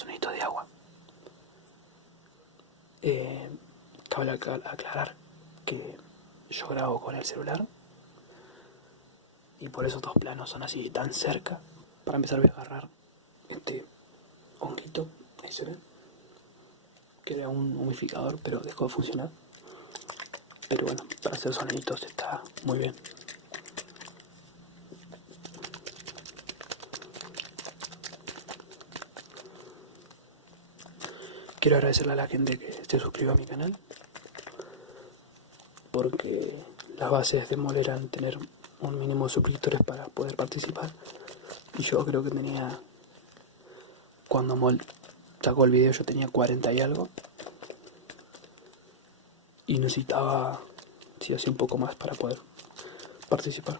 soniditos de agua. Cabe aclarar que yo grabo con el celular y por eso estos planos son así tan cerca. Para empezar voy a agarrar este honguito, ese que era un humidificador pero dejó de funcionar. Pero bueno, para hacer soniditos está muy bien. Quiero agradecerle a la gente que se suscribió a mi canal, porque las bases de MOL eran tener un mínimo de suscriptores para poder participar. Y yo creo que tenía, cuando MOL sacó el video, yo tenía 40 y algo. Y necesitaba, sí, así un poco más para poder participar.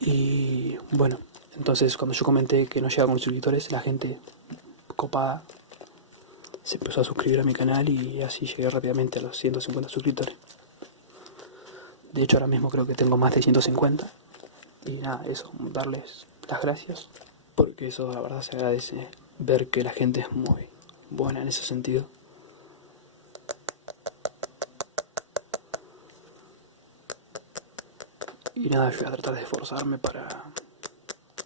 Y bueno, entonces cuando yo comenté que no llegaba con los suscriptores, la gente copada se empezó a suscribir a mi canal y así llegué rápidamente a los 150 suscriptores. De hecho ahora mismo creo que tengo más de 150. Y nada, eso, darles las gracias, porque eso la verdad se agradece, ver que la gente es muy buena en ese sentido. Y nada, yo voy a tratar de esforzarme para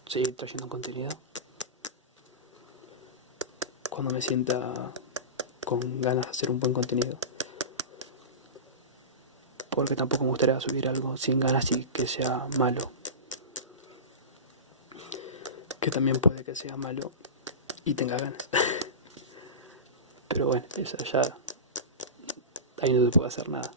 seguir trayendo contenido cuando me sienta con ganas de hacer un buen contenido, porque tampoco me gustaría subir algo sin ganas y que sea malo, que también puede que sea malo y tenga ganas. Pero bueno, eso ya, ahí no se puede hacer nada.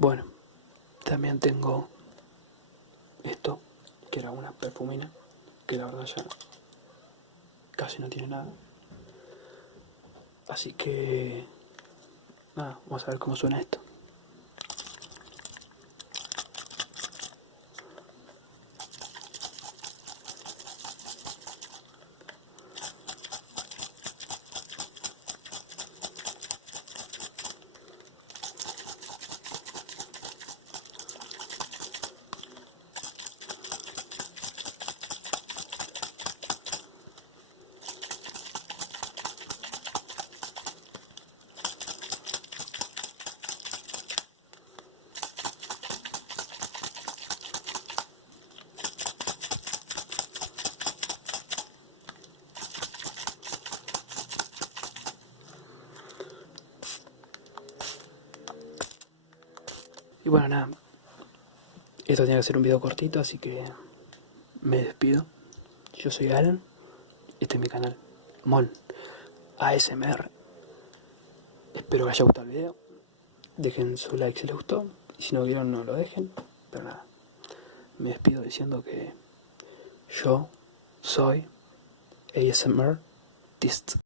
Bueno, también tengo esto, que era una perfumina, que la verdad ya casi no tiene nada. Así que nada, vamos a ver cómo suena esto. Y bueno, nada, esto tiene que ser un video cortito, así que me despido. Yo soy Alan, este es mi canal, MOL ASMR. Espero que haya gustado el video. Dejen su like si les gustó. Y si no vieron, no lo dejen. Pero nada, me despido diciendo que yo soy ASMR Tist.